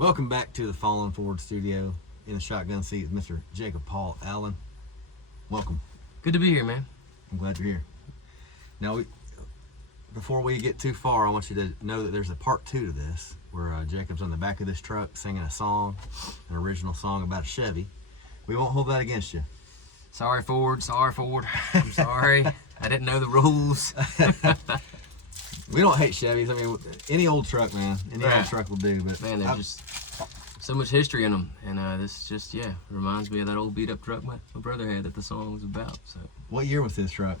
Welcome back to the Fallen Forward Studio. In the shotgun seat is Mr. Jacob Paul Allen. Welcome. Good to be here, man. I'm glad you're here. Now, before we get too far, I want you to know that there's a part 2 to this, where Jacob's on the back of this truck singing a song, an original song about a Chevy. We won't hold that against you. Sorry, Ford. I'm sorry. I didn't know the rules. We don't hate Chevys. I mean, any old truck, man. Any Right. old truck will do. But Man, there's just so much history in them. And this just, reminds me of that old beat-up truck my brother had that the song was about. So, what year was this truck?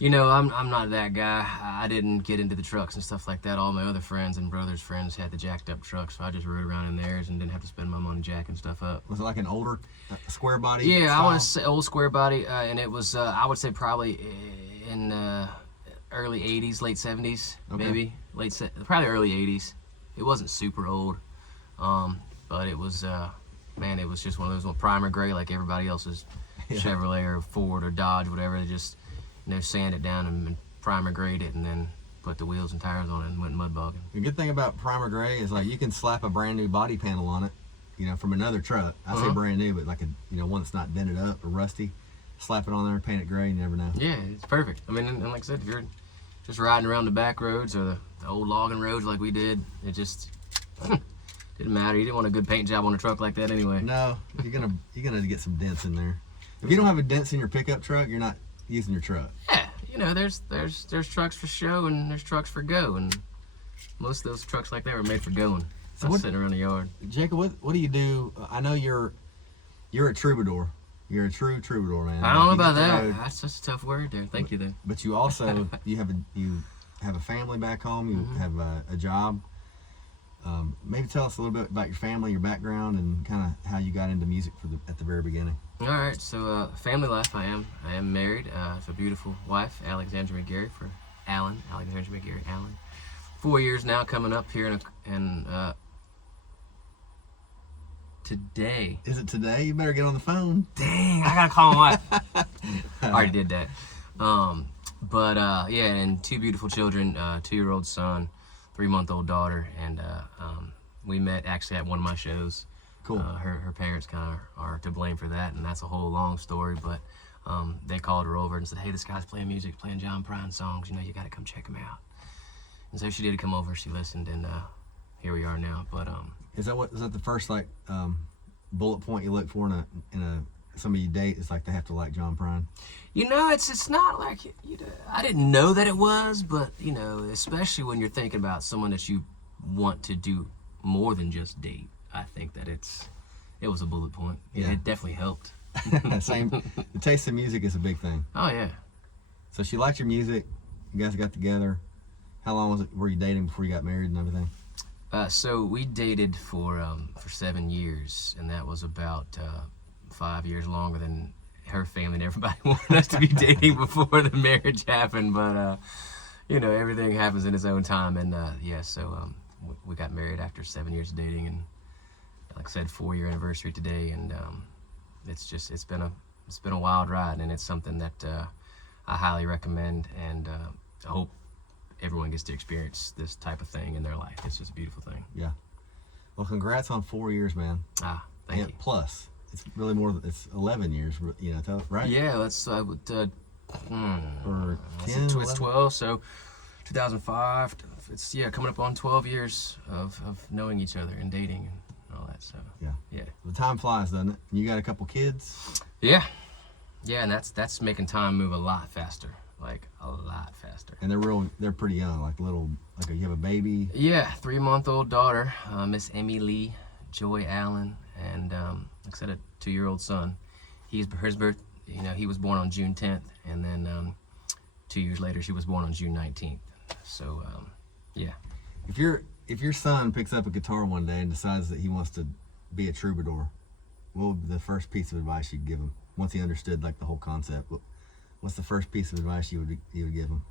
you know, I'm not that guy. I didn't get into the trucks and stuff like that. All my other friends and brothers' friends had the jacked-up trucks, so I just rode around in theirs and didn't have to spend my money jacking stuff up. Was it like an older square body? Yeah, style? I want to say old square body, and it was, I would say probably in early 80s, late 70s, Okay. maybe. Probably early 80s. It wasn't super old, but it was, it was just one of those primer gray like everybody else's Yeah. Chevrolet or Ford or Dodge, whatever. They just, sand it down and primer grade it and then put the wheels and tires on it and went mud bogging. The good thing about primer gray is like you can slap a brand new body panel on it, from another truck. I say brand new, but like one that's not dented up or rusty. Slap it on there, paint it gray, you never know. Yeah, it's perfect. I mean, and like I said, if you're just riding around the back roads or the old logging roads like we did, it just didn't matter. You didn't want a good paint job on a truck like that anyway. No, you're gonna get some dents in there. If you don't have a dents in your pickup truck, you're not using your truck. Yeah, there's trucks for show and there's trucks for go, and most of those trucks like that were made for going. So Not what- sitting around the yard. Jacob, what do you do? I know you're a troubadour. You're a true troubadour, man. I don't know You about get the that. road, That's just a tough word there. Thank you, though. But you also you have a family back home. You have a job. Maybe tell us a little bit about your family, your background, and kind of how you got into music at the very beginning. All right, so family life. I am married. I have a beautiful wife, Alexandra McGarry, for Alexandra McGarry Allen. 4 years now, coming up here in today. Is it today? You better get on the phone. Dang, I gotta call my wife. I already did that. And 2 beautiful children, 2-year-old son, 3-month-old daughter, and we met actually at one of my shows. Cool. Her parents kind of are to blame for that, and that's a whole long story, but they called her over and said, hey, this guy's playing music, playing John Prine songs, you gotta come check him out. And so she did come over, she listened, and here we are now. But Is that the first bullet point you look for in a somebody you date? It's like they have to like John Prine. it's not like I didn't know that it was, but especially when you're thinking about someone that you want to do more than just date, I think that it was a bullet point. Yeah. It definitely helped. Same. The taste of music is a big thing. Oh yeah. So she liked your music. You guys got together. How long were you dating before you got married and everything? So we dated for 7 years, and that was about 5 years longer than her family and everybody wanted us to be dating before the marriage happened. But everything happens in its own time, and so we got married after 7 years of dating, and like I said, 4-year anniversary today, and it's been a wild ride, and it's something that I highly recommend, and I hope everyone gets to experience this type of thing in their life. It's just a beautiful thing. Yeah. Well, congrats on 4 years, man. Thank you. Plus, it's really it's 11 years, right? Yeah, let's Or 10, it's 11? 12, so 2005. It's coming up on 12 years of knowing each other and dating and all that stuff. Yeah. The time flies, doesn't it? You got a couple kids. Yeah, and that's making time move a lot faster. Like a lot faster. And they're pretty young, you have a baby. Yeah, 3-month-old daughter, Miss Emily Joy Allen, and like I said, a 2-year-old son. He was born on June 10th, and then 2 years later, she was born on June 19th. So, yeah. If your son picks up a guitar one day and decides that he wants to be a troubadour, what would be the first piece of advice you'd give him once he understood the whole concept? What's the first piece of advice you would give him?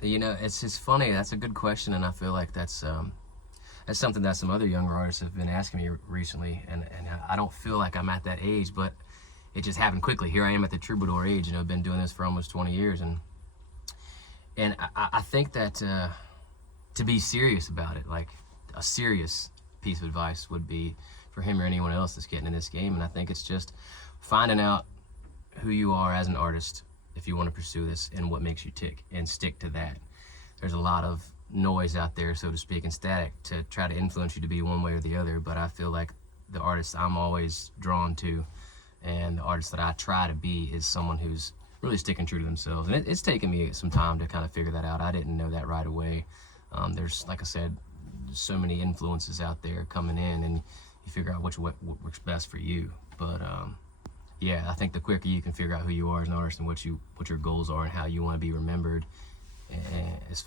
It's funny. That's a good question, and I feel like that's something that some other younger artists have been asking me recently, and I don't feel like I'm at that age, but it just happened quickly. Here I am at the troubadour age, I've been doing this for almost 20 years, and I think that to be serious about it, like a serious piece of advice would be for him or anyone else that's getting in this game. And I think it's just finding out who you are as an artist if you want to pursue this and what makes you tick, and stick to that. There's a lot of noise out there, so to speak, and static to try to influence you to be one way or the other, but I feel like the artist I'm always drawn to and the artist that I try to be is someone who's really sticking true to themselves. And it's taken me some time to kind of figure that out. I didn't know that right away. There's, like I said, so many influences out there coming in, and you figure out what works best for you. But yeah, I think the quicker you can figure out who you are as an artist and what your goals are and how you want to be remembered,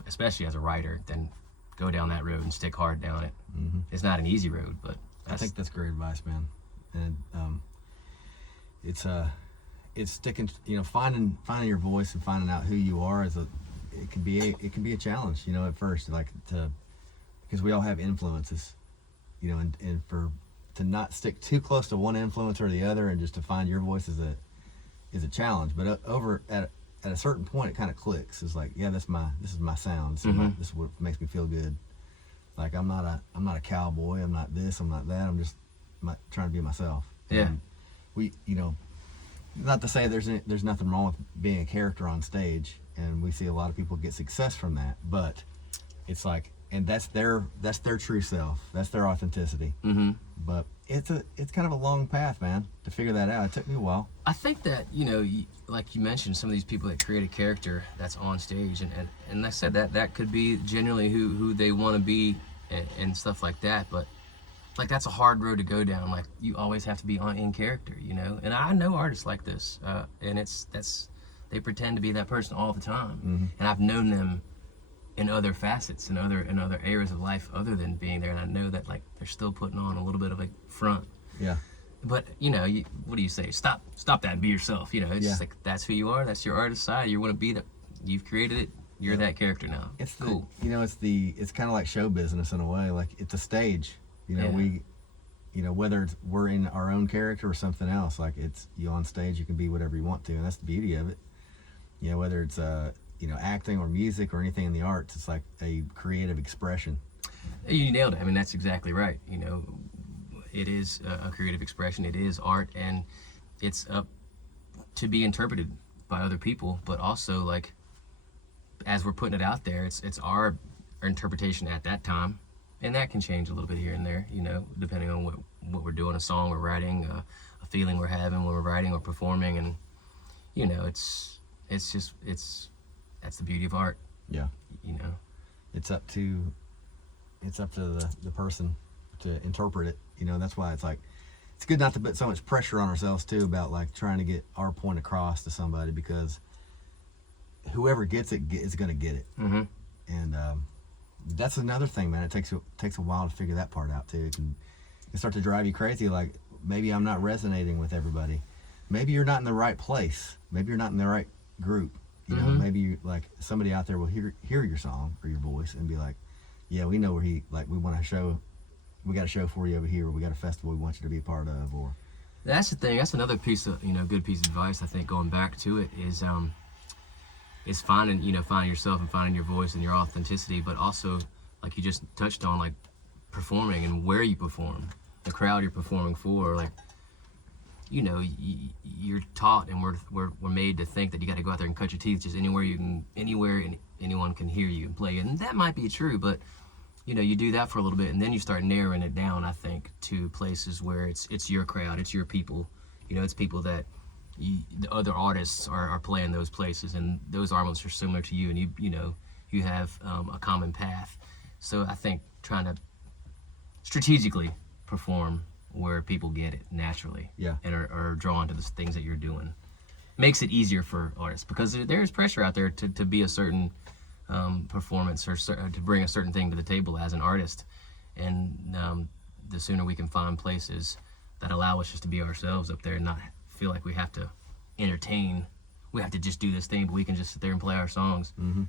especially as a writer, then go down that road and stick hard down it. Mm-hmm. It's not an easy road, but I think that's great advice, man. And it's sticking, finding your voice and finding out who you are it can be a challenge, at first, because we all have influences, and to not stick too close to one influence or the other, and just to find your voice is a challenge. But over at a certain point, it kind of clicks. It's like, yeah, this is my sound. This is what makes me feel good. Like I'm not a cowboy. I'm not this. I'm not that. I'm just trying to be myself. Yeah. And we, not to say there's nothing wrong with being a character on stage, and we see a lot of people get success from that. But it's like, and that's their true self. That's their authenticity. Mm-hmm. But it's kind of a long path, man, to figure that out. It took me a while. I think that, like you mentioned, some of these people that create a character that's on stage, and I said that could be genuinely who they want to be and stuff like that. But like, that's a hard road to go down. Like, you always have to be in character, And I know artists like this, and they pretend to be that person all the time. Mm-hmm. And I've known them in other facets, in other areas of life other than being there, and I know that, like, they're still putting on a little bit of a front. Yeah. But what do you say? Stop that and be yourself. It's just like, that's who you are. That's your artist side. You want to be that. You've created it. You're that character now. It's cool. It's kind of like show business in a way. Like, it's a stage. We, whether we're in our own character or something else, like, it's you on stage, you can be whatever you want to, and that's the beauty of it. Whether it's acting or music or anything in the arts, it's like a creative expression. You nailed it. I mean, that's exactly right. It is a creative expression. It is art, and it's up to be interpreted by other people. But also, like, as we're putting it out there, it's our interpretation at that time, and that can change a little bit here and there. Depending on what we're doing, a song we're writing, a feeling we're having when we're writing or performing, and that's the beauty of art. Yeah. It's up to the person to interpret it. That's why it's like, it's good not to put so much pressure on ourselves too about, like, trying to get our point across to somebody, because whoever gets it is going to get it. Mm-hmm. And that's another thing, man. It takes a while to figure that part out too. It can start to drive you crazy. Like, maybe I'm not resonating with everybody. Maybe you're not in the right place. Maybe you're not in the right group. Mm-hmm. Maybe somebody out there will hear your song or your voice and be like, yeah, we know where we want to show. We got a show for you over here, or we got a festival we want you to be a part of. Or that's the thing. That's another piece of good piece of advice. I think, going back to it, is finding yourself and finding your voice and your authenticity, but also, like you just touched on, like, performing and where you perform, the crowd you're performing for. Like, you're taught and we're made to think that you got to go out there and cut your teeth just anywhere anyone can hear you and play. And that might be true, but you do that for a little bit, and then you start narrowing it down, I think, to places where it's your crowd, it's your people. It's people that the other artists are playing those places, and those artists are similar to you, and you have a common path. So I think trying to strategically perform where people get it naturally, yeah, and are drawn to the things that you're doing, makes it easier for artists, because there's pressure out there to be a certain performance or to bring a certain thing to the table as an artist. And the sooner we can find places that allow us just to be ourselves up there and not feel like we have to entertain, we have to just do this thing, but we can just sit there and play our songs, mm-hmm.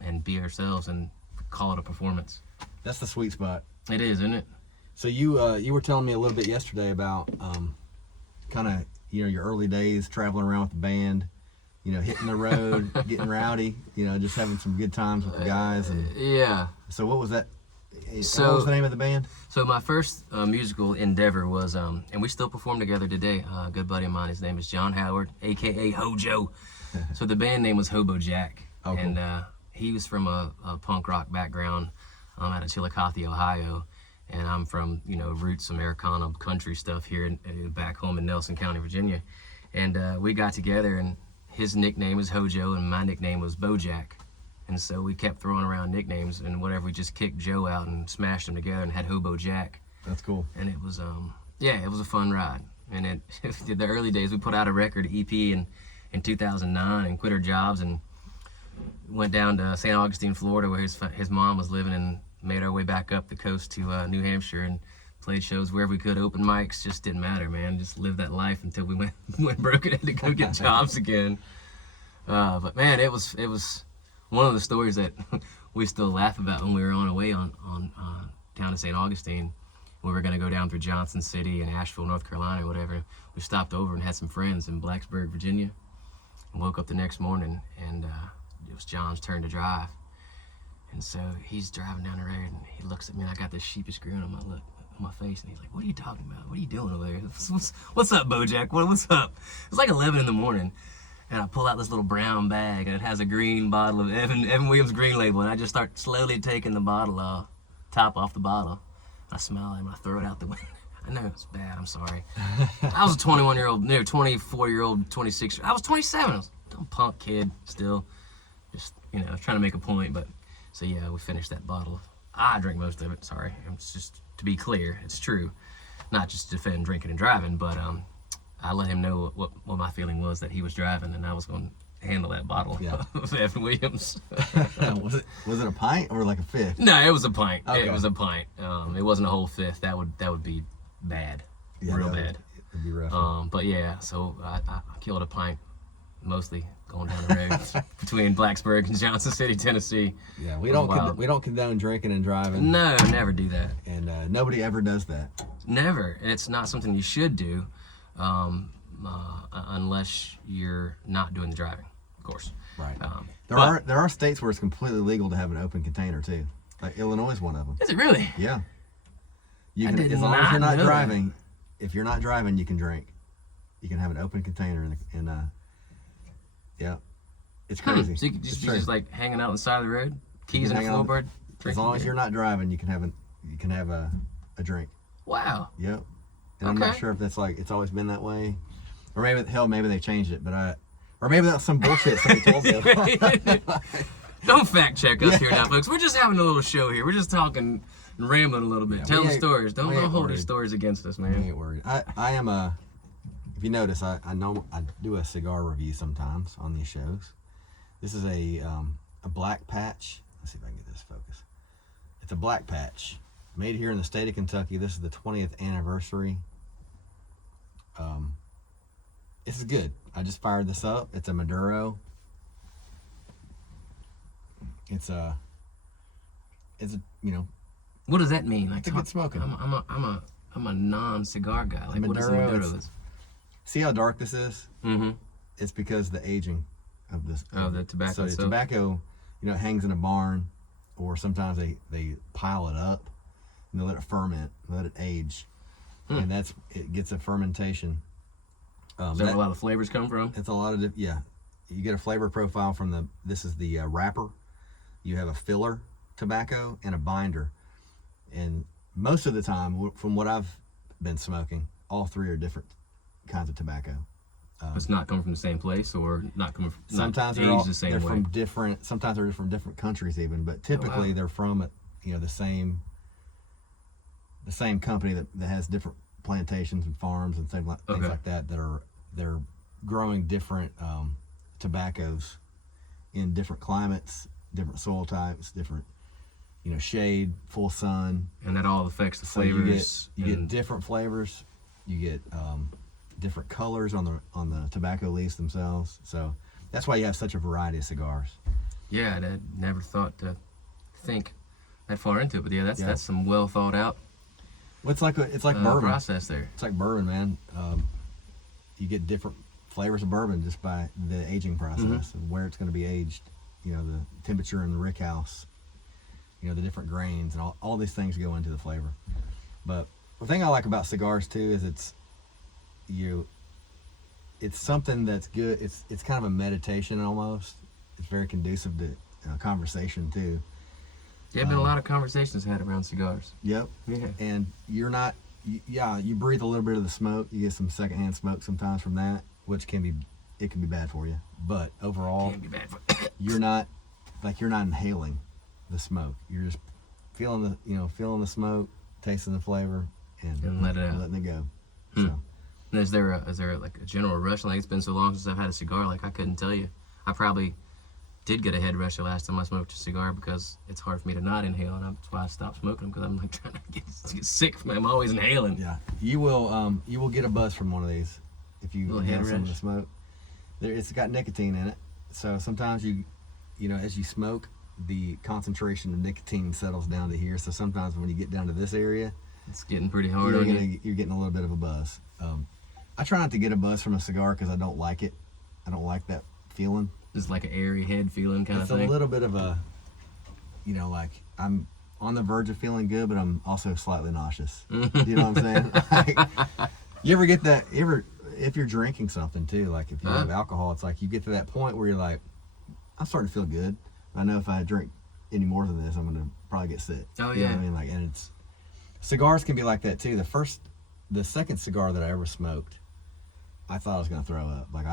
and be ourselves and call it a performance. That's the sweet spot. It is, isn't it? So you were telling me a little bit yesterday about kind of your early days traveling around with the band, hitting the road, getting rowdy, just having some good times with the guys. And yeah. so what was that? What was the name of the band? So my first musical endeavor was, and we still perform together today. A good buddy of mine, his name is John Howard, aka Hojo. So the band name was Hobo Jack, cool. and he was from a punk rock background out of Chillicothe, Ohio, and I'm from roots Americana country stuff here back home in Nelson County, Virginia. And we got together, and his nickname was Hojo, and my nickname was Bojack. And so we kept throwing around nicknames, and whatever, we just kicked Joe out and smashed them together and had Hobo Jack. That's cool. And it was, it was a fun ride. And the early days, we put out a record EP in 2009 and quit our jobs and went down to St. Augustine, Florida, where his mom was living, and made our way back up the coast to New Hampshire and played shows wherever we could, open mics, just didn't matter, man. Just lived that life until we went broke and had to go get jobs again. But man, it was one of the stories that we still laugh about when we were on our way on down to St. Augustine. We were going to go down through Johnson City and Asheville, North Carolina, or whatever. We stopped over and had some friends in Blacksburg, Virginia, and woke up the next morning, and it was John's turn to drive. And so he's driving down the road, and he looks at me, and I got this sheepish grin on my face, and he's like, "What are you talking about? What are you doing over there? What's up, Bojack? What's up?" It's like 11 in the morning. And I pull out this little brown bag, and it has a green bottle of Evan Williams Green Label, and I just start slowly taking the bottle top off the bottle. I smell it, and I throw it out the window. I know it's bad, I'm sorry. I was a 21-year-old, 24-year-old, 26. I was 27. I was a punk kid still, just trying to make a point. But so yeah, we finished that bottle. I drank most of it. Sorry, it's just to be clear, it's true, not just to defend drinking and driving, but I let him know what my feeling was that he was driving, and I was going to handle that bottle of Evan Williams. was it a pint or like a fifth? No, it was a pint. Okay. It was a pint. It wasn't a whole fifth. That would be bad, real bad. It'd be rough. But yeah, so I killed a pint, mostly going down the road between Blacksburg and Johnson City, Tennessee. Yeah, we don't condone drinking and driving. No, never do that. And nobody ever does that. Never. It's not something you should do. Unless you're not doing the driving, of course. Right. There are states where it's completely legal to have an open container too. Like Illinois is one of them. Is it really? Yeah. You can, as long as you're not driving. If you're not driving, you can drink. You can have an open container yeah, it's crazy. So you can just like hanging out on the side of the road, keys in the floorboard. As long as you're not driving, you can have a drink. Wow. Yep. And I'm not sure if that's it's always been that way, or maybe they changed it, or maybe that's some bullshit somebody told me. Don't fact check us here now, folks. We're just having a little show here. We're just talking and rambling a little bit, telling stories. Don't hold these stories against us, man. I ain't worried. I am if you notice, I know I do a cigar review sometimes on these shows. This is a black patch. Let's see if I can get this focus. It's a black patch. Made here in the state of Kentucky. This is the 20th anniversary. This is good. I just fired this up. It's a Maduro. It's a What does that mean? It's a good smoking. I'm a non-cigar guy. Like, what is a Maduro? See how dark this is? Mm-hmm. It's because the aging of this. Oh, the tobacco. So the tobacco, it hangs in a barn, or sometimes they pile it up. And they let it ferment, let it age, and it gets a fermentation. Is that where a lot of flavors come from? It's a lot of You get a flavor profile from this is the wrapper. You have a filler tobacco and a binder, and most of the time, from what I've been smoking, all three are different kinds of tobacco. It's not coming from the same place, or not coming from. Sometimes the same they're way. from different. Sometimes they're from different countries even, but typically they're from the same company that has different plantations and farms and things like that they're growing different tobaccos in different climates, different soil types, different shade, full sun, and that all affects the flavors. You get different flavors. You get different colors on the tobacco leaves themselves. So that's why you have such a variety of cigars. Yeah, I never thought to think that far into it, but that's some well thought out. Well, it's like bourbon process there. It's like bourbon, man. You get different flavors of bourbon just by the aging process and where it's going to be aged. The temperature in the rick house. you know, the different grains and all these things go into the flavor. But the thing I like about cigars too is it's something that's good. It's kind of a meditation almost. It's very conducive to conversation too. There have been a lot of conversations had around cigars. Yep. Yeah. And you breathe a little bit of the smoke. You get some secondhand smoke sometimes from that, which can be bad for you. But overall, Can be bad for you're not inhaling the smoke. You're just feeling the smoke, tasting the flavor, and let it out. letting it go. Hmm. So And is there like a general rush? Like, it's been so long since I've had a cigar, like I couldn't tell you. I probably did get a head rush the last time I smoked a cigar because it's hard for me to not inhale, and that's why I stopped smoking them, because I'm like trying to get sick from it. I'm always inhaling. yeah, you will get a buzz from one of these if you Little inhale head some of the rush. smoke. It's got nicotine in it, so sometimes you know, as you smoke, the concentration of nicotine settles down to here. So sometimes when you get down to this area, It's getting pretty hard on you. you're getting a little bit of a buzz. I try not to get a buzz from a cigar because I don't like it. I don't like that feeling. It's like an airy head feeling kind It's of thing. a little bit of a, you know, like I'm on the verge of feeling good, but I'm also slightly nauseous. You know what I'm saying? Like, you ever get that? If you're drinking something too, like if you have alcohol, it's like you get to that point where you're like, I'm starting to feel good. I know if I drink any more than this, I'm gonna probably get sick. Oh, You know yeah. what I mean? Like, and cigars can be like that too. The second cigar that I ever smoked, I thought I was gonna throw up. Like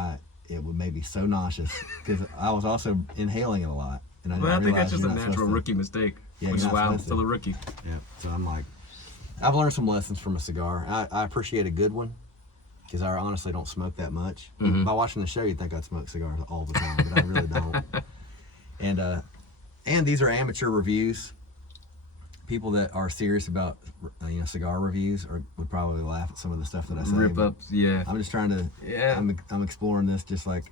it would make me so nauseous because I was also inhaling it a lot. And Well, I think realized that's just you're a not natural supposed to. rookie mistake, Yeah, which is you're not why I'm supposed still to. a rookie. Yeah. So I'm like, I've learned some lessons from a cigar. I appreciate a good one because I honestly don't smoke that much. Mhm. By watching the show, you'd think I'd smoke cigars all the time, but I really don't. And these are amateur reviews. People that are serious about cigar reviews would probably laugh at some of the stuff that I say. Rip but ups, yeah. I'm just trying to. Yeah. I'm exploring this just like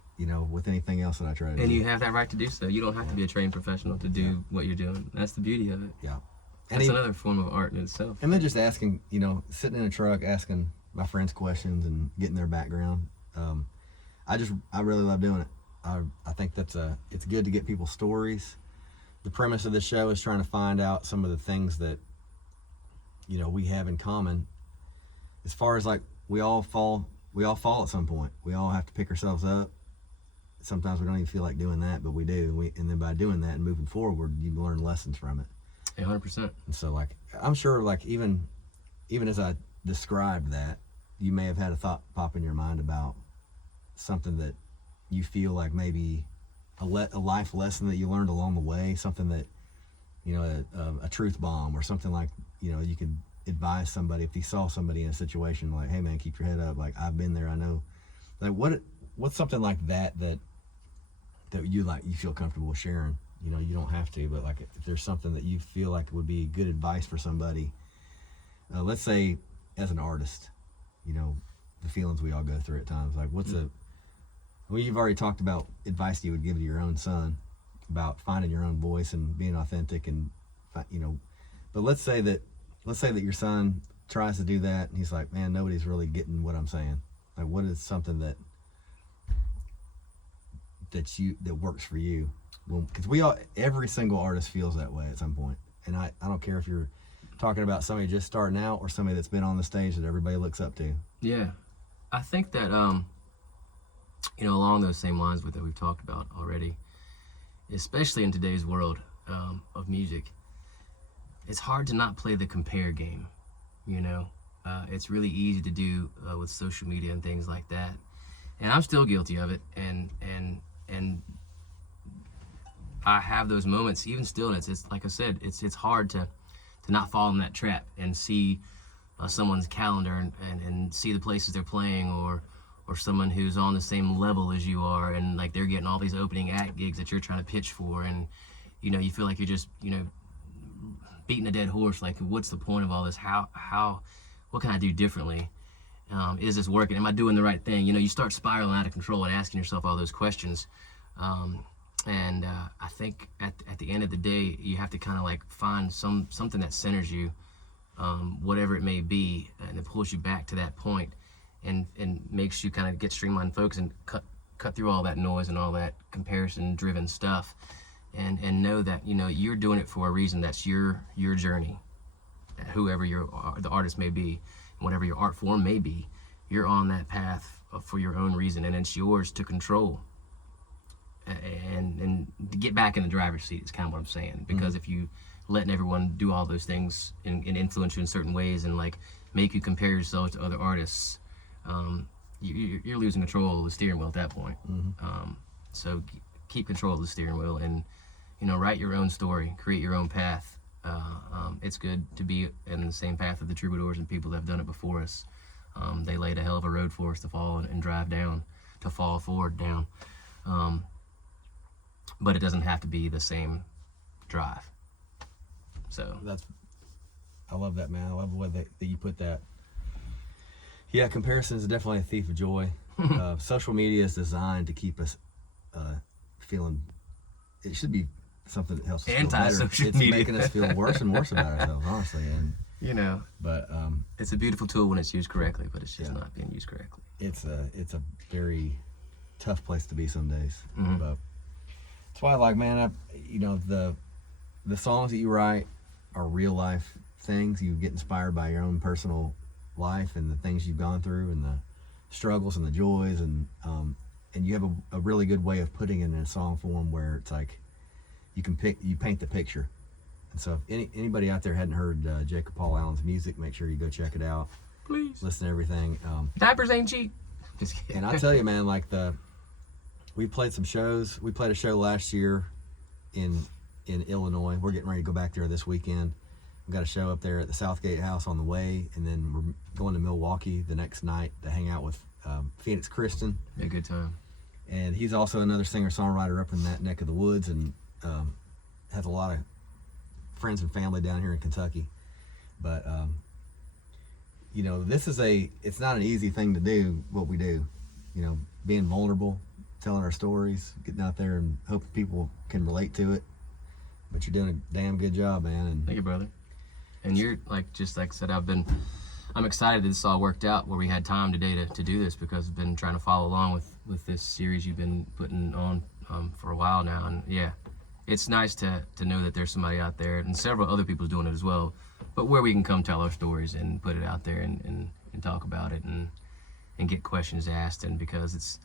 with anything else that I try to do. And you have that right to do so. You don't have to be a trained professional to do what you're doing. That's the beauty of it. Yeah. That's another form of art in itself. And then just asking, sitting in a truck, asking my friends questions and getting their background. I really love doing it. I think it's good to get people's stories. The premise of this show is trying to find out some of the things that, we have in common. As far as like, we all fall at some point. We all have to pick ourselves up. Sometimes we don't even feel like doing that, but we do. And then by doing that and moving forward, you learn lessons from it. 100%. And so, like, I'm sure, like, even as I described that, you may have had a thought pop in your mind about something that you feel like maybe a life lesson that you learned along the way, something that, a truth bomb or something like, you could advise somebody if you saw somebody in a situation like, hey man, keep your head up. Like, I've been there, I know. Like, what's something like that you feel comfortable sharing? You don't have to, but like if there's something that you feel like would be good advice for somebody, let's say as an artist, the feelings we all go through at times. Like you've already talked about advice you would give to your own son about finding your own voice and being authentic and, but let's say that your son tries to do that and he's like, man, nobody's really getting what I'm saying. Like, what is something that works for you? Well, because every single artist feels that way at some point. And I don't care if you're talking about somebody just starting out or somebody that's been on the stage that everybody looks up to. Yeah. I think that, along those same lines that we've talked about already, especially in today's world of music, it's hard to not play the compare game, It's really easy to do with social media and things like that. And I'm still guilty of it. And I have those moments even still, and it's like I said, it's hard to not fall in that trap and see someone's calendar and see the places they're playing, or someone who's on the same level as you are, and like they're getting all these opening act gigs that you're trying to pitch for, and you feel like you're just beating a dead horse. Like, what's the point of all this? What can I do differently? Is this working? Am I doing the right thing? You start spiraling out of control and asking yourself all those questions. And I think at the end of the day, you have to kind of like find something that centers you, whatever it may be, and it pulls you back to that point, and makes you kind of get streamlined focus and cut through all that noise and all that comparison-driven stuff, and know that, you know, you're doing it for a reason. That's your journey. Whoever the artist may be, whatever your art form may be, you're on that path for your own reason, and it's yours to control and to get back in the driver's seat is kind of what I'm saying. Because if you letting everyone do all those things and influence you in certain ways and like make you compare yourself to other artists, you're losing control of the steering wheel at that point. So keep control of the steering wheel and, you know, write your own story, create your own path. It's good to be in the same path of the troubadours and people that have done it before us. They laid a hell of a road for us to fall and drive down, to fall forward down. But it doesn't have to be the same drive. So I love that, man. I love the way that you put that. Yeah, comparison is definitely a thief of joy. Social media is designed to keep us feeling. It should be something that helps us feel better. Anti-social It's media. making us feel worse and worse about ourselves, honestly. And you know, but it's a beautiful tool when it's used correctly, but it's just not being used correctly. it's a very tough place to be some days. Mhm. But that's why, like, man, you know, the songs that you write are real life things. You get inspired by your own personal life and the things you've gone through and the struggles and the joys, and you have a really good way of putting it in a song form where it's like you paint the picture. And so if anybody out there hadn't heard Jacob Paul Allen's music, make sure you go check it out. Please. Listen to everything. Diapers ain't cheap. Just kidding. And I tell you, man, like we played some shows. We played a show last year in Illinois. We're getting ready to go back there this weekend. We've got a show up there at the Southgate House on the way, and then we're going to Milwaukee the next night to hang out with Phoenix Kristen. A good time. And he's also another singer-songwriter up in that neck of the woods, and has a lot of friends and family down here in Kentucky. But you know, it's not an easy thing to do, what we do. You know, being vulnerable, telling our stories, getting out there and hoping people can relate to it. But you're doing a damn good job, man. And Thank you, brother. And you're just like I said, I'm excited that this all worked out where we had time today to do this, because I've been trying to follow along with this series you've been putting on for a while now. And yeah, it's nice to know that there's somebody out there, and several other people doing it as well, but where we can come tell our stories and put it out there and talk about it and get questions asked. And because it's,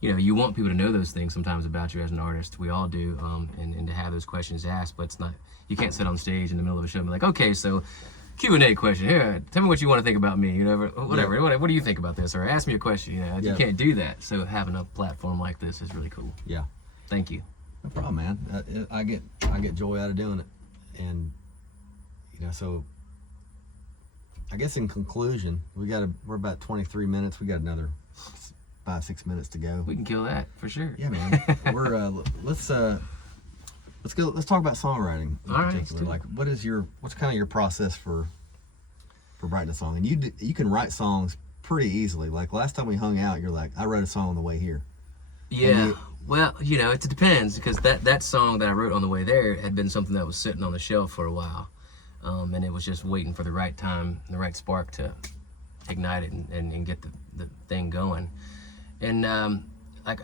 you know, you want people to know those things sometimes about you as an artist. We all do, and to have those questions asked, but it's not, you can't sit on stage in the middle of a show and be like, okay, so Q&A question, here, tell me what you want to think about me, you know, whatever, Yeah. what do you think about this, or ask me a question, you know. Yeah. You can't do that, so having a platform like this is really cool. yeah, Thank you. no problem, man. I get joy out of doing it. And you know, so I guess in conclusion, we're about 23 minutes. We got another 5-6 minutes to go. We can kill that for sure. Yeah, man. We're let's talk about songwriting in All right, particular. let's do Like, what's kind of your process for writing a song? And you can write songs pretty easily. Like last time we hung out, you're like, I wrote a song on the way here. Yeah. Well, you know, it depends, because that song that I wrote on the way there had been something that was sitting on the shelf for a while, and it was just waiting for the right time, the right spark to ignite it and get the thing going. And like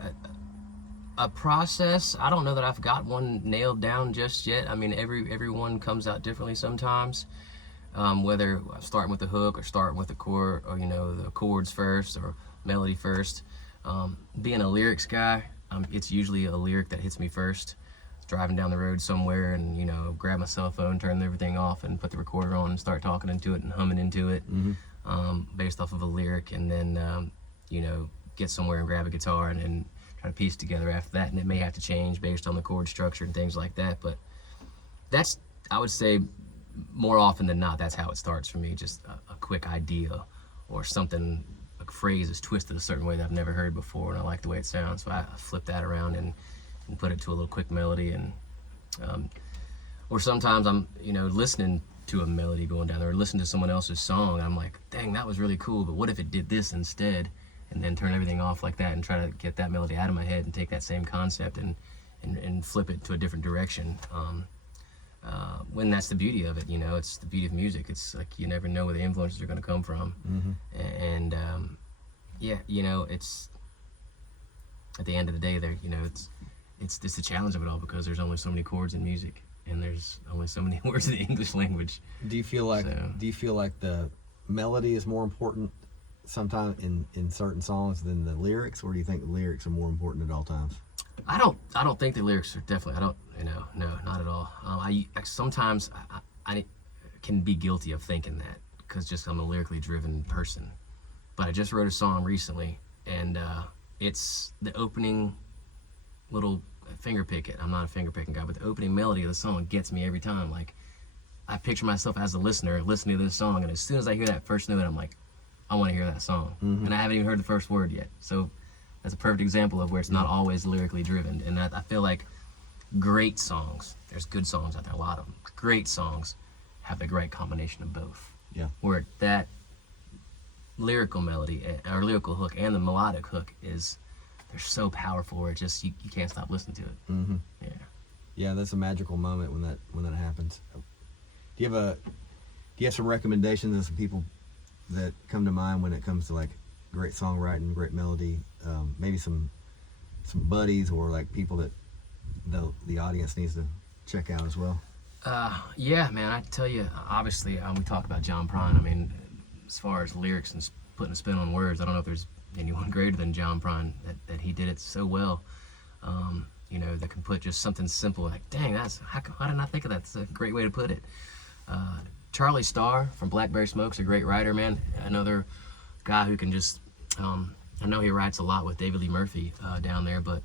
a process, I don't know that I've got one nailed down just yet. I mean, everyone comes out differently sometimes. Whether starting with the hook or starting with the chord, or you know, the chords first or melody first. Being a lyrics guy, it's usually a lyric that hits me first. Driving down the road somewhere, and you know, grab my cell phone, turn everything off, and put the recorder on and start talking into it and humming into it, based off of a lyric, and then you know, get somewhere and grab a guitar and try to piece together after that. And it may have to change based on the chord structure and things like that, but that's, I would say, more often than not, that's how it starts for me. Just a quick idea or something, a phrase is twisted a certain way that I've never heard before, and I like the way it sounds, so I flip that around and put it to a little quick melody. And or sometimes I'm, you know, listening to a melody going down there, or listening to someone else's song, and I'm like, dang, that was really cool, but what if it did this instead? And then turn everything off like that and try to get that melody out of my head and take that same concept and flip it to a different direction. When that's the beauty of it, you know, it's the beauty of music. It's like you never know where the influences are going to come from. And yeah, you know, it's at the end of the day, there, you know, it's the challenge of it all, because there's only so many chords in music, and there's only so many words in the English language. Do you feel like the melody is more important sometimes in certain songs than the lyrics, or do you think the lyrics are more important at all times? I don't think the lyrics are definitely. No, not at all. Sometimes I can be guilty of thinking that, because just I'm a lyrically driven person. But I just wrote a song recently, and it's the opening little finger pick it. I'm not a finger picking guy, but the opening melody of the song gets me every time. Like, I picture myself as a listener listening to this song, and as soon as I hear that first note, I'm like, I want to hear that song. And I haven't even heard the first word yet. So that's a perfect example of where it's not always lyrically driven. And I feel like great songs, there's good songs out there, a lot of them. Great songs have the right combination of both. Yeah. Where that lyrical melody or lyrical hook and the melodic hook they're so powerful where it just you can't stop listening to it. Mm-hmm. Yeah. Yeah, that's a magical moment when that happens. Do you have some recommendations of some people that come to mind when it comes to like great songwriting, great melody, maybe some buddies or like people that the audience needs to check out as well? Yeah, man, I tell you, obviously, we talked about John Prine. I mean, as far as lyrics and putting a spin on words, I don't know if there's anyone greater than John Prine, that he did it so well. That can put just something simple like, dang, how didn't I think of that? That's a great way to put it. Charlie Starr from Blackberry Smoke's a great writer, man. Another guy who can just, I know he writes a lot with David Lee Murphy down there, but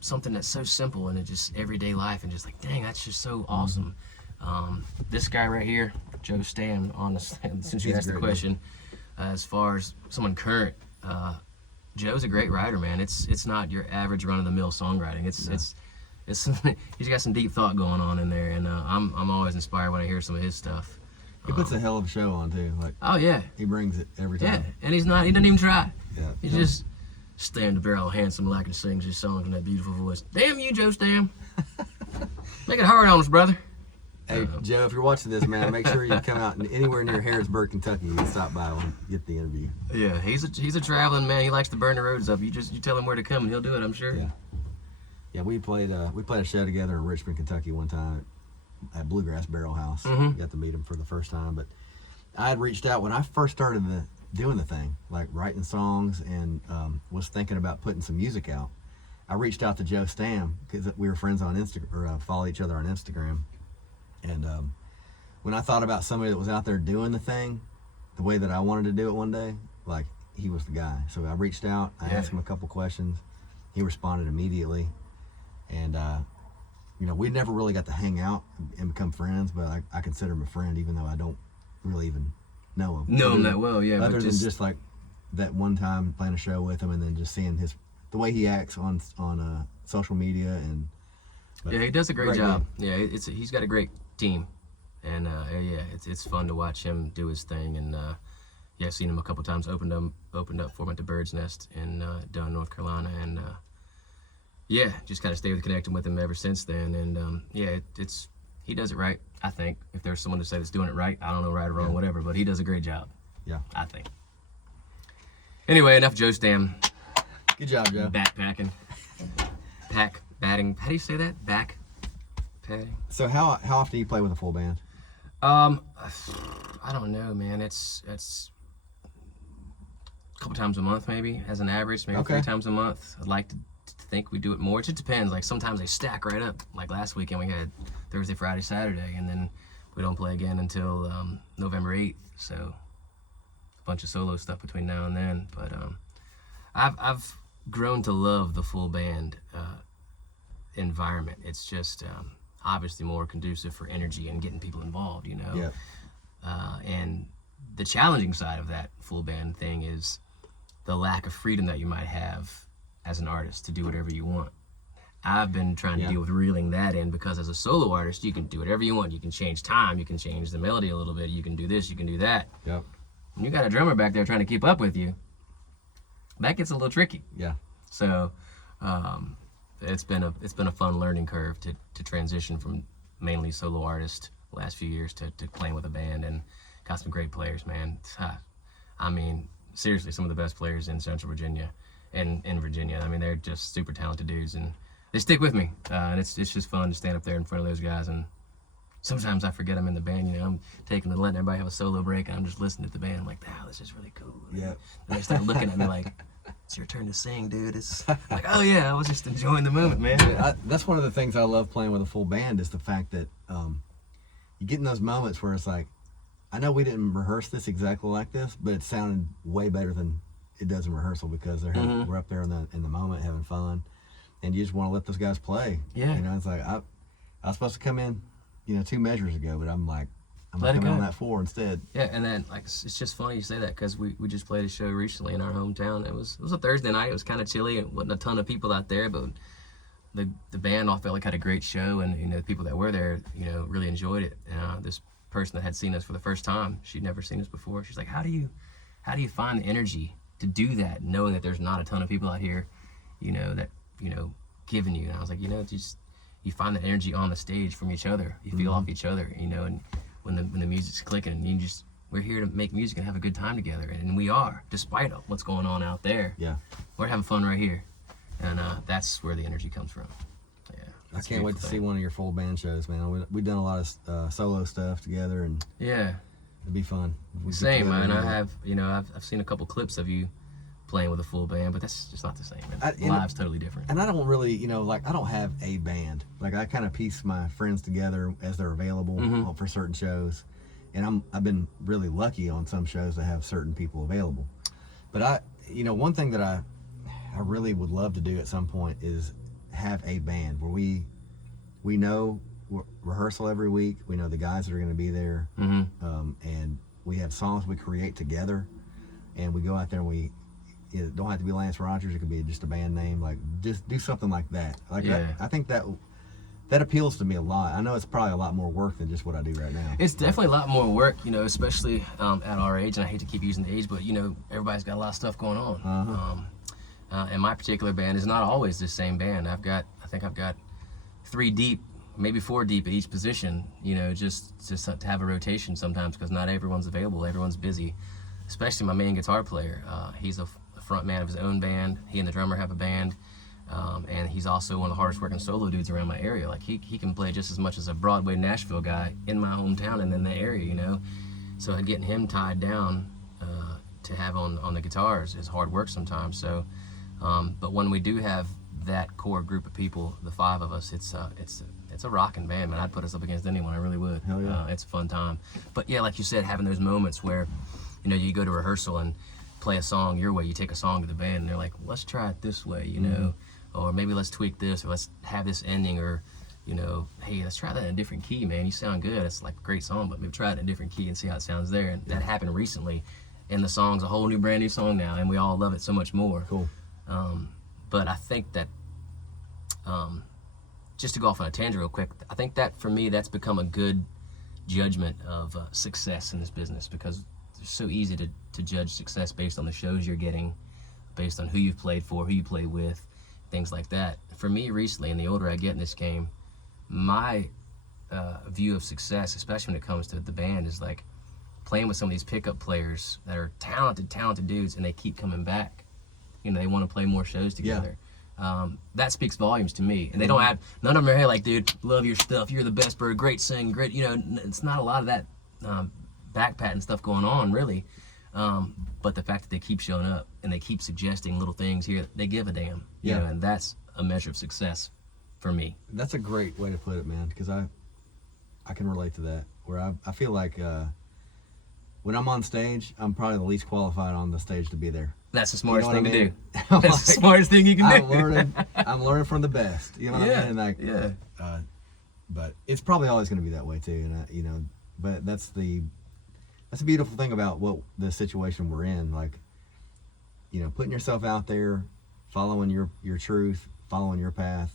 something that's so simple and it just everyday life and just like, dang, that's just so awesome. This guy right here, Joe Stam, since you asked the question, as far as someone current, Joe's a great writer, man. It's not your average run-of-the-mill songwriting. It's he's got some deep thought going on in there, and I'm always inspired when I hear some of his stuff. He puts a hell of a show on too. Like, oh yeah, he brings it every time. Yeah, and he doesn't even try. Yeah, he just stand there all handsome like and sings his songs in that beautiful voice. Damn you, Joe Stam. Make it hard on us, brother. Hey, Joe, if you're watching this, man, make sure you come out anywhere near Harrisburg, Kentucky, and stop by and get the interview. Yeah, he's a traveling man. He likes to burn the roads up. You tell him where to come, and he'll do it, I'm sure. Yeah, we played a show together in Richmond, Kentucky one time at Bluegrass Barrel House. Got to meet him for the first time, but I had reached out when I first started doing the thing, like writing songs, and was thinking about putting some music out. I reached out to Joe Stam because we were friends on Instagram, or follow each other on Instagram. And when I thought about somebody that was out there doing the thing the way that I wanted to do it one day, like, he was the guy. So I reached out, I asked him a couple questions. He responded immediately. And, we never really got to hang out and become friends, but I consider him a friend, even though I don't really even know him. Know him that well, yeah. Other than just like that one time playing a show with him and then just seeing the way he acts on social media. And yeah, he does a great job. Yeah, he's got a great team, and it's fun to watch him do his thing. And I've seen him a couple times. Opened up for him at the Bird's Nest in Dunn, North Carolina, and just kind of stayed connecting with him ever since then. And he does it right, I think. If there's someone to say that's doing it right, I don't know, right or wrong, whatever, but he does a great job. Yeah, I think. Anyway, enough Joe Stam. Good job, Joe. Backpacking, batting. How do you say that? Patting. So how often do you play with a full band? I don't know, man. It's a couple times a month, maybe, as an average, maybe 3 times a month. I'd like to think we do it more. It just depends. Like, sometimes they stack right up. Like last weekend, we had Thursday, Friday, Saturday, and then we don't play again until November 8th. So a bunch of solo stuff between now and then. But I've grown to love the full band environment. It's just obviously more conducive for energy and getting people involved, Yeah. And the challenging side of that full band thing is the lack of freedom that you might have as an artist to do whatever you want. I've been trying to deal with reeling that in, because as a solo artist, you can do whatever you want. You can change time, you can change the melody a little bit, you can do this, you can do that. Yep. When you got a drummer back there trying to keep up with you, that gets a little tricky. Yeah. So it's been a fun learning curve to transition from mainly solo artist the last few years to playing with a band, and got some great players, man. I mean, seriously, some of the best players in Central Virginia and in Virginia. I mean, they're just super talented dudes, and they stick with me, and it's just fun to stand up there in front of those guys. And sometimes I forget I'm in the band. You know, I'm letting everybody have a solo break, and I'm just listening to the band. I'm like, wow, this is really cool. Yeah. And they start looking at me like, it's your turn to sing, dude. It's like, oh yeah, I was just enjoying the moment, man. That's one of the things I love playing with a full band is the fact that you get in those moments where it's like, I know we didn't rehearse this exactly like this, but it sounded way better than it does in rehearsal because we're up there in the moment having fun, and you just want to let those guys play. Yeah. You know, it's like I was supposed to come in, 2 measures ago, but I'm like, I'm Let it coming go. on that 4 instead. Yeah, and then like it's just funny you say that because we just played a show recently in our hometown. It was a Thursday night. It was kind of chilly and wasn't a ton of people out there, but the band all felt like had a great show, and the people that were there, really enjoyed it. And this person that had seen us for the first time, she'd never seen us before. She's like, how do you find the energy to do that, knowing that there's not a ton of people out here, that giving you? And I was like, just you find the energy on the stage from each other. You feel off each other, and when the music's clicking, we're here to make music and have a good time together, and we are, despite what's going on out there. Yeah. We're having fun right here, and that's where the energy comes from. Yeah. I can't wait to see one of your full band shows, man. We've done a lot of solo stuff together, and Yeah. it'd be fun. We get Same, together man. and I do it. have, I've seen a couple clips of you playing with a full band, but that's just not the same, man. And- Live's totally different. And I don't really, I don't have a band. Like I kind of piece my friends together as they're available for certain shows, and I've been really lucky on some shows to have certain people available. But one thing that I really would love to do at some point is have a band where we know rehearsal every week. We know the guys that are going to be there, and we have songs we create together, and we go out there and it don't have to be Lance Rogers. It could be just a band name. Like just do something like that. Like Yeah. I think that appeals to me a lot. I know it's probably a lot more work than just what I do right now. It's definitely a lot more work, especially at our age, and I hate to keep using the age, but everybody's got a lot of stuff going on. And my particular band is not always the same band. I think I've got 3 deep, maybe 4 deep at each position, just to have a rotation sometimes because not everyone's available. Everyone's busy, especially my main guitar player. He's a front man of his own band. He and the drummer have a band, and he's also one of the hardest working solo dudes around my area. Like he can play just as much as a Broadway Nashville guy in my hometown and in the area, So getting him tied down to have on the guitars is hard work sometimes. So, but when we do have that core group of people, the 5 of us, it's a rocking band, man. I'd put us up against anyone. I really would. Hell yeah. It's a fun time. But yeah, like you said, having those moments where you go to rehearsal and play a song your way. You take a song to the band and they're like, let's try it this way, or maybe let's tweak this, or let's have this ending, or hey, let's try that in a different key, man. You sound good. It's like a great song, but maybe try it in a different key and see how it sounds there. And that happened recently, and the song's a whole new, brand new song now, and we all love it so much more. Cool. But I think that, just to go off on a tangent real quick, I think that for me, that's become a good judgment of success in this business, because it's so easy to judge success based on the shows you're getting, based on who you've played for, who you play with, things like that. For me recently, and the older I get in this game, my view of success, especially when it comes to the band, is like playing with some of these pickup players that are talented dudes, and they keep coming back. They want to play more shows together. That speaks volumes to me. And they don't have, none of them are, hey, like, dude, love your stuff, you're the best bird, great sing, great, it's not a lot of that back patting stuff going on, really. But the fact that they keep showing up and they keep suggesting little things here, they give a damn. And that's a measure of success for me. That's a great way to put it, man, because I can relate to that, where I feel like when I'm on stage, I'm probably the least qualified on the stage to be there. That's the smartest thing to do. I'm That's the smartest thing you can do. I'm learning from the best. You know what I mean? Like, yeah. But it's probably always going to be that way too, and but that's the beautiful thing about what the situation we're in. Like, putting yourself out there, following your truth, following your path,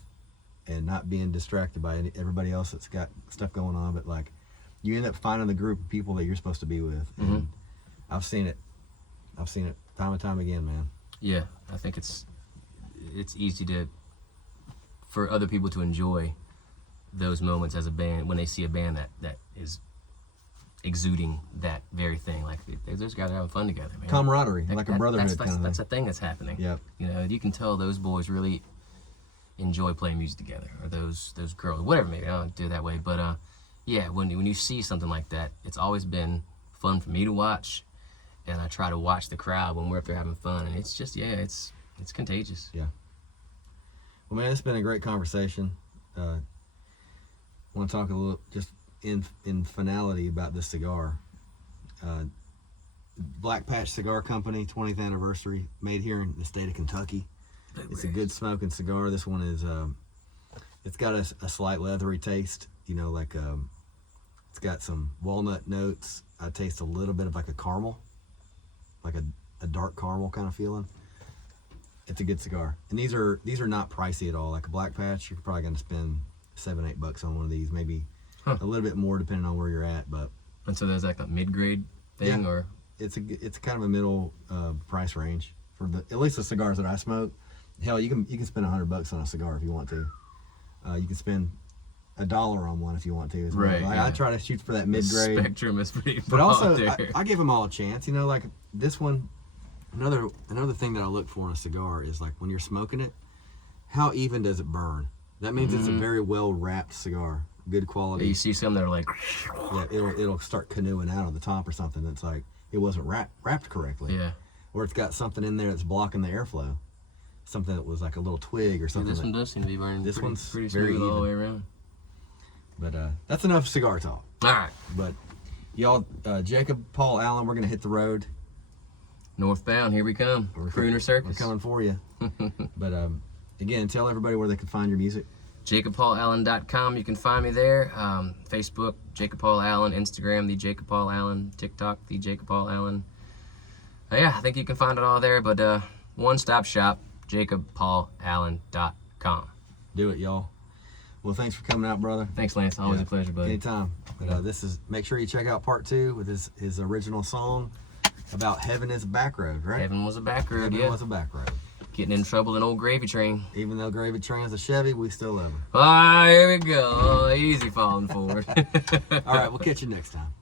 and not being distracted by everybody else that's got stuff going on. But like, you end up finding the group of people that you're supposed to be with. And I've seen it time and time again, man. Yeah, I think it's easy for other people to enjoy those moments as a band when they see a band that is exuding that very thing. Like, those guys are having fun together, man. Camaraderie, like a brotherhood kind of thing. That's a thing that's happening. Yep. You can tell those boys really enjoy playing music together, or those girls, whatever. Maybe I don't do it that way, but yeah, when you see something like that, it's always been fun for me to watch, and I try to watch the crowd when we're up there having fun, and it's just it's contagious. Yeah. Well, man, it's been a great conversation. Want to talk a little, just in finality, about this cigar. Black Patch Cigar Company, 20th anniversary, made here in the state of Kentucky. It's a good smoking cigar. This one is, it's got a slight leathery taste. You know, like it's got some walnut notes. I taste a little bit of like a caramel, like a dark caramel kind of feeling. It's a good cigar, and these are not pricey at all. Like a Black Patch, you're probably going to spend $7-8 on one of these, maybe a little bit more depending on where you're at. But and so there's like a mid-grade thing, or it's kind of a middle price range for at least the cigars that I smoke. Hell, you can spend $100 on a cigar if you want to. You can spend $1 on one if you want to as well. Right, Like, yeah. I try to shoot for that mid-grade. The spectrum is pretty broad But also, there. I give them all a chance. You know, like this one. Another thing that I look for in a cigar is, like, when you're smoking it, how even does it burn? That means it's a very well wrapped cigar, good quality. Yeah, you see some that are like, Yeah, it'll start canoeing out on the top or something. That's like it wasn't wrapped correctly. yeah. Or it's got something in there that's blocking the airflow. Something that was like a little twig or Yeah, something. this one does seem to be burning. This pretty, one's pretty very smooth all the way even. around. But that's enough cigar talk. All right, But y'all, Jacob, Paul, Allen, we're gonna hit the road. northbound, here we come. Crooner We're Circus. coming for you. But again, tell everybody where they can find your music. JacobPaulAllen.com. You can find me there. Facebook, Jacob Paul Allen. Instagram, the Jacob Paul Allen. TikTok, the Jacob Paul Allen. Yeah, I think you can find it all there. But one-stop shop, JacobPaulAllen.com. Do it, y'all. Well, thanks for coming out, brother. Thanks, Lance. Always Yeah. a pleasure, buddy. Anytime. But make sure you check out part 2 with his original song about heaven is a back road, right? Heaven was a back road, Heaven yeah. was a back road. Getting in trouble in old gravy train. Even though Gravy Train's a Chevy, we still love her. Ah, here we go. Oh, easy falling forward. All right, we'll catch you next time.